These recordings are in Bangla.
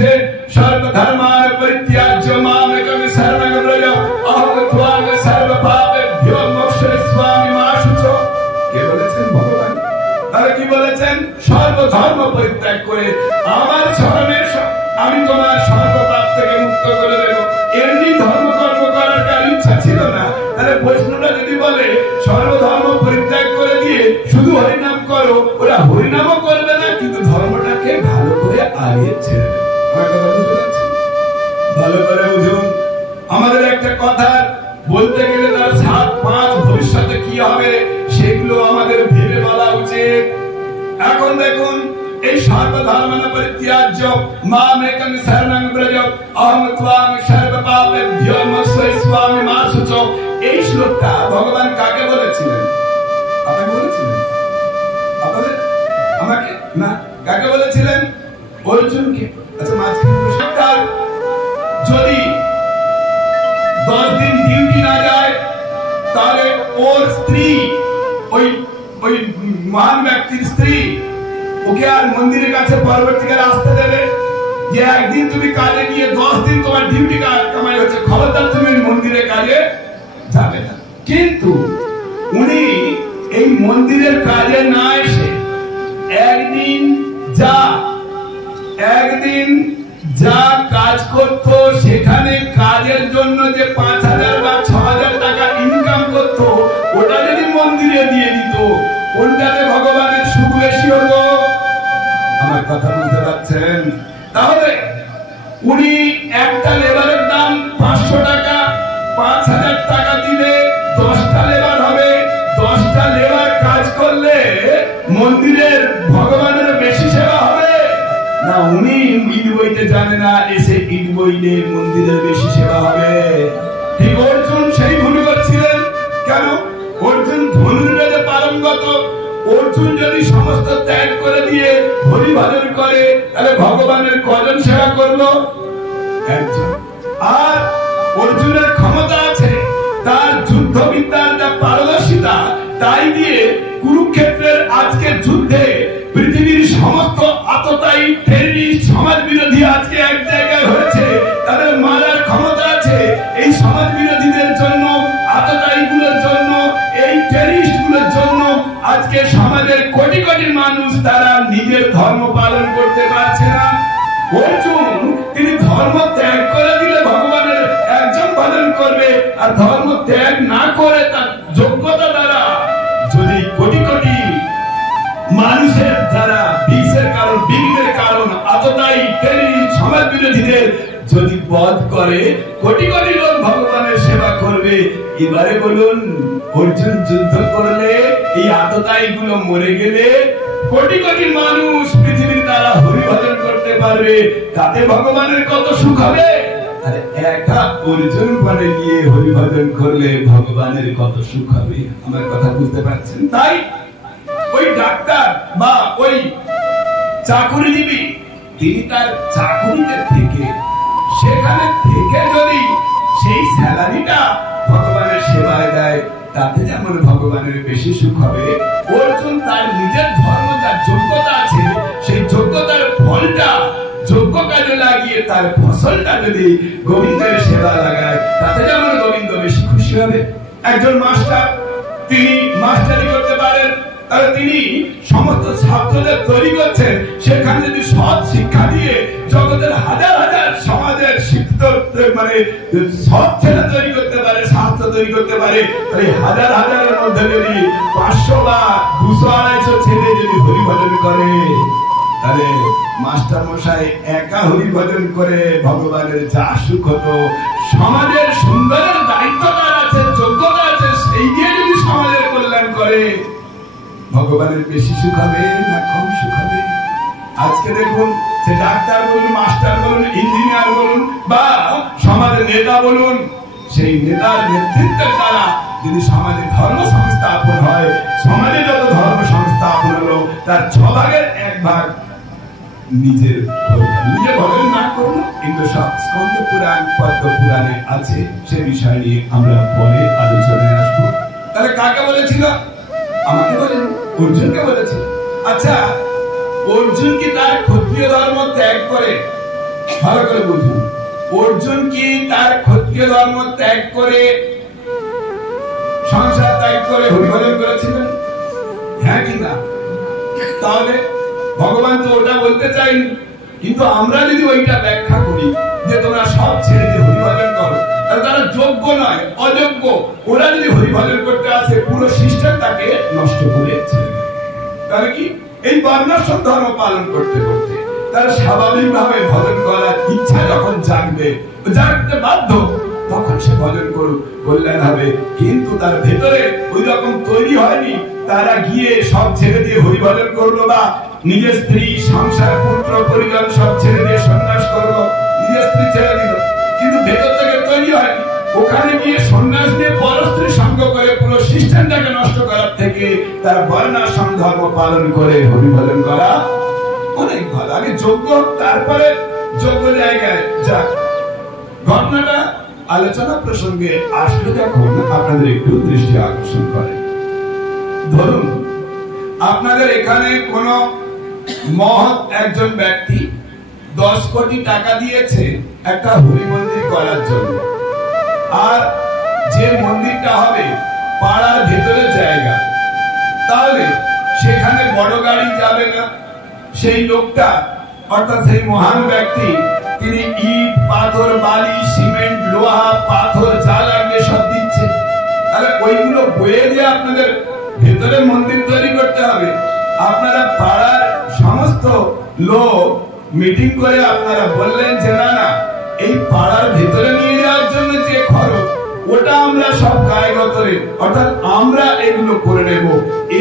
বলছে সর্বধর্মান পরিত্যাজ্য মাম একং শরণং ব্রজ অহং ত্বাং সর্বপাপেভ্যো মোক্ষয়িষ্যামি মা শুচো। কে বলেছেন? ভগবান। তাহলে কি বলেছেন? সর্বধর্ম পরিত্যাগ করে আমার শরণে আমি তোমার সর্বপাপ থেকে মুক্ত করে দেব। এমনি ধর্মকর্ম করার কার ইচ্ছা ছিল না। তাহলে বৈষ্ণবরা যদি বলে সর্বধর্ম পরিত্যাগ করে দিয়ে শুধু হরিনাম করো, ওরা হরিনামও করবে না, কিন্তু ধর্মটাকে ভালো করে আগে ছেড়ে দেবে। আমার কথা বুঝতে পারছেন? ভালো করে বুঝুন। আমাদের একটা কথা বলতে গেলে তার 7-5 ভবিষ্যতে কি হবে সেগুলো আমাদের ভেবে বলা উচিত। এখন দেখুন, এই সর্বধর্মান পরিত্যাজ্য মাম একং শরণং ব্রজ অহং ত্বাং সর্বপাপেভ্যো মোক্ষয়িষ্যামি মা শুচো, এই শ্লোকটা ভগবান কাকে বলেছিলেন? আপনাকে বলেছিলেন? আপনাদের? আমাকে না, কাকে বলেছিলেন? অর্জুনকে। আচ্ছা, মাঝখানে যদি 10 দিন ডিউটি না যায় তাহলে ওর স্ত্রী, ওই মহান ব্যক্তির স্ত্রী ওকে আর মন্দিরের কাছে পরবর্তীকালে আসতে দেবে? যে একদিন তুমি কাজে গিয়ে 10 দিন তোমার ডিউটি কামাই হচ্ছে, খবরদার তুমি মন্দিরের কাজে যাবে না। কিন্তু উনি এই মন্দিরের কাজে না এসে একদিন যা কাজ করত, সেখানে কাজের জন্য যে 5,000 বা 6,000 টাকা ইনকাম করত, ওটা যদি মন্দিরে দিয়ে দিত, কোনটাতে ভগবানের সুখ বেশি হলো? আমার কথা বুঝতে পারছেন? তাহলে উনি একটা লেবারের দাম 500 টাকা, 5,000 টাকা দিলে 10টা লেবার হবে। 10টা লেবার কাজ করলে মন্দিরের ভগবানের বেশি সেবা হবে না? উনি ইট বইতে জানে না, এসে ইট বইলে মন্দিরের বেশি সেবা হবে। ঠিক অর্জুন সেই ভুল করছিলেন। কেন? অর্জুন ধনুর্বেদে পারঙ্গত। অর্জুন যদি সমস্ত ত্যাগ করে দিয়ে হরি ভজন করে, তাহলে ভগবানের কজন সেবা করলো? একজন। আর অর্জুনের ক্ষমতা আছে, তার যুদ্ধবিদ্যার যা পারদর্শিতা, তাই দিয়ে কুরুক্ষেত্রের আজকের যুদ্ধে পৃথিবীর সমস্ত আততায়ী টেররিস্ট সমাজ বিরোধী আজকে এক জায়গায় হয়েছে, তাদের মারার ক্ষমতা আছে। এই সমাজ বিরোধীদের জন্য, আততায়ীগুলোর জন্য, এই টেররিস্টগুলোর জন্য আজকে সমাজের কোটি কোটি মানুষ তারা নিজের ধর্ম পালন করতে পারছে না। অর্জুন তিনি ধর্ম ত্যাগ করে দিলে ভগবানের একজন পালন করবে, আর ধর্ম ত্যাগ না করে তার যোগ্যতা দ্বারা যদি কোটি কোটি মানুষের দ্বারা বিঘ্নের কারণ আততায়ী টেররিস্ট সমাজ বিরোধীদের যদি বধ করে, কোটি কোটি লোক ভগবানের সেবা করবে। এবারে বলুন, অর্জুন যুদ্ধ করলে, এই আততায়ী গুলো মরে গেলে কোটি কোটি মানুষ পৃথিবীর দ্বারা হরিভজন করতে পারবে, তাতে ভগবানের কত সুখ হবে। আর একা অর্জুন পারে গিয়ে হরিভজন করলে ভগবানের কত সুখ হবে। আমার কথা বুঝতে পারছেন? তাই ওই ডাক্তার বা ওই চাকুরিজীবী, তিনি তার চাকুরিতে থেকে, সেখানে থেকে যদি সেই স্যালারিটা ভগবানের সেবায় দেয়, তাতে যেমন ভগবানের বেশি সুখ হবে। অর্জুন তার নিজের ধর্ম, যার যোগ্যতা আছে, সেই যোগ্যতার ফলটা যোগ্য কাজে লাগিয়ে তার ফসলটা যদি গোবিন্দের সেবা লাগায়, তাতে যেমন গোবিন্দ বেশি খুশি হবে। একজন মাস্টার, তিনি মাস্টারি করতে পারেন, তাহলে তিনি সমস্ত ছাত্রদের তৈরি করছেন, সেখানে যদি সৎ শিক্ষা দিয়ে জগতের হাজার হাজার সমাজের শিক্ষিত মানে সৎ ছেলে তৈরি করতে পারে, শাস্ত্র তৈরি করতে পারে, তাই হাজার হাজারের মধ্যে যদি 500 বা 200-250 ছেলে যদি হরিভজন করে, তাহলে মাস্টার মশাই একা হরিভজন করে ভগবানের যা সুখ হতো, সমাজের সুন্দরের দায়িত্ব তার আছে, যোগ্যতা আছে, সেই দিয়ে যদি সমাজের কল্যাণ করে, ভগবানের বেশি সুখ হবে না কম সুখ হবে? আজকে দেখুন, সে ডাক্তার বলুন, মাস্টার বলুন, ইঞ্জিনিয়ার বলুন, বা সমাজের নেতা বলুন, সেই নেতার নেতৃত্বের দ্বারা যদি সমাজে ধর্ম সংস্থাপন হয়, সমাজে যত ধর্ম সংস্থাপন হলো, তার 6 ভাগের 1 ভাগ নিজে ভজন না করুন। কিন্তু সব স্কন্দ পুরাণ, পদ্ম পুরাণে আছে, সে বিষয় নিয়ে আমরা পরে আলোচনায় আসবো। তাহলে কাকে বলেছিল? আমাকে বলেন, অর্জুনকে বলেছিল। আচ্ছা, অর্জুন কি তার ক্ষত্রিয় ধর্ম ত্যাগ করে ভালো করে বুঝুন। অর্জুন কি তার ক্ষত্রিয় ধর্ম ত্যাগ করে সংসার ত্যাগ করে হরিভজন করেছিলেন? হ্যাঁ কি না? তাহলে ভগবান তো ওটা বলতে চাইনি, কিন্তু আমরা যদি ওইটা ব্যাখ্যা করি যে তোমরা সব ছেড়ে দিয়ে হরিভজন করো, তাহলে তারা যোগ্য নয়, অযোগ্য। ওরা যদি হরিভজন করতে আসে, পুরো সিস্টেম তাকে নষ্ট করেছে। তাহলে কি এই বর্ণাশ্রম ধর্ম পালন করতে করতে তার স্বাভাবিকভাবে ভজন করার ইচ্ছা যখন জাগবে, জাগতে বাধ্য, তখন সে ভজন করুক, কল্যাণ হবে। কিন্তু তার ভেতরে ওই রকম তৈরি হয়নি, তারা গিয়ে সব ছেড়ে দিয়ে হরিভজন করলো বা নিজের স্ত্রী, সংসার, পুত্র, পরিজন সব ছেড়ে দিয়ে সন্ন্যাস করলো, নিজের স্ত্রী ছেড়ে দিল, কিন্তু ভেতর থেকে তৈরি হয়নি। ওখানে গিয়ে সন্ন্যাস দিয়ে পরস্ত্রী সঙ্গ করে পুরো সিস্টেমটাকে নষ্ট করার থেকে তার বর্ণাশ্রম ধর্ম পালন করে হরিভজন করা অনেক ভালো। আগে যোগ্য, তারপরে যোগ্য জায়গায় যাক। ঘটনাটা আলোচনা প্রসঙ্গে আসলে যখন আপনাদের একটু দৃষ্টি আকর্ষণ করে, ধরুন আপনাদের এখানে কোন মহৎ একজন ব্যক্তি 10 কোটি টাকা দিয়েছে একটা হরি মন্দির করার জন্য, আর যে মন্দিরটা হবে পাড়ার ভেতরে জায়গা, তাহলে সেখানে বড় গাড়ি যাবে না। সেই লোকটা অর্থাৎ সেই মহান ব্যক্তি তিনি ইট, পাথর, বালি, সিমেন্ট, লোহা, পাথর যা লাগবে সব দিচ্ছে। তাহলে ওইগুলো বয়ে দিয়ে আপনাদের ভেতরে মন্দির তৈরি করতে হবে। আপনারা পাড়ার সমস্ত লোক মিটিং করে আপনারা বললেন যে না না, এই পাড়ার ভেতরে নিয়ে যাওয়ার জন্য যে খরচ, ওটা আমরা সব গায়ে গতরে, অর্থাৎ আমরা এগুলো করে নেব,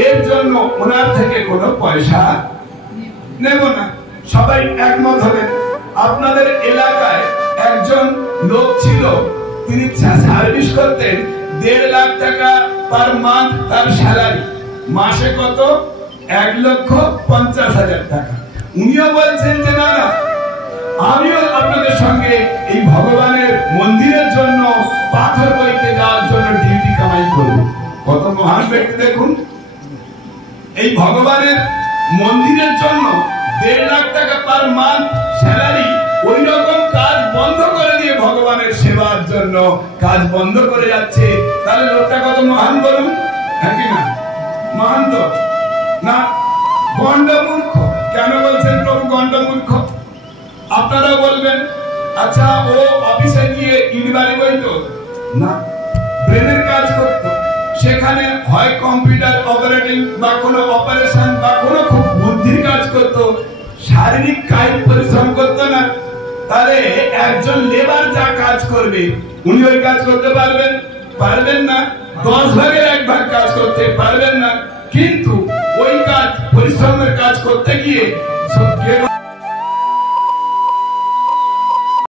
এর জন্য ওনার থেকে কোনো পয়সা নেব না। সবাই একমত হলেন। আপনাদের এলাকায় একজন লোক ছিল, তিনি সার্ভিস করতেন, 1.5 লাখ টাকা পার মান্থ তার স্যালারি, মাসে কত? 1,50,000 টাকা। উনিও বলছেন যে না না, আমিও আপনাদের সঙ্গে এই ভগবানের মন্দিরের জন্য পাথর বইতে যাওয়ার জন্য ডিউটি কামাই করব। কত মহান ব্যক্তি দেখুন, এই ভগবানের মন্দিরের জন্য 1.5 লাখ টাকা পার মান্থ স্যালারি, ওই রকম কাজ বন্ধ করে দিয়ে ভগবানের সেবার জন্য কাজ বন্ধ করে যাচ্ছে। তাহলে লোকটা কত মহান বলুন? হ্যাঁ কি না? মহান তো না? গন্ডমূর্খ। কেন বলছেন প্রভু গন্ডমূর্খ? আপনারা বলবেন আচ্ছা ও অফিসে গিয়ে ইনভারি বইতো না, ব্রেনের কাজ করতো, সেখানে হয় কম্পিউটার অপারেটিং বা কোনো অপারেশন বা কোনো খুব বুদ্ধির কাজ করতো, শারীরিক কায়িক পরিশ্রম করতো না। তাহলে একজন লেবার যা কাজ করবে, উনি ওই কাজ করতে পারবেন? পারবেন না। 10 ভাগের 1 ভাগ কাজ করতে পারবেন না। কিন্তু ওই কাজ, পরিশ্রমের কাজ করতে গিয়ে